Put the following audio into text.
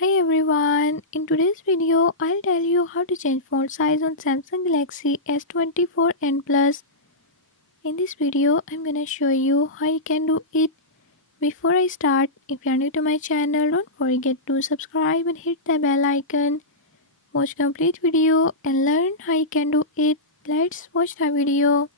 Hi everyone, in today's video I'll tell you how to change font size on Samsung Galaxy S24 and Plus. In this video I'm gonna show you how you can do it. Before I start, if you are new to my channel, don't forget to subscribe and hit the bell icon. Watch complete video and learn how you can do it. Let's watch the video.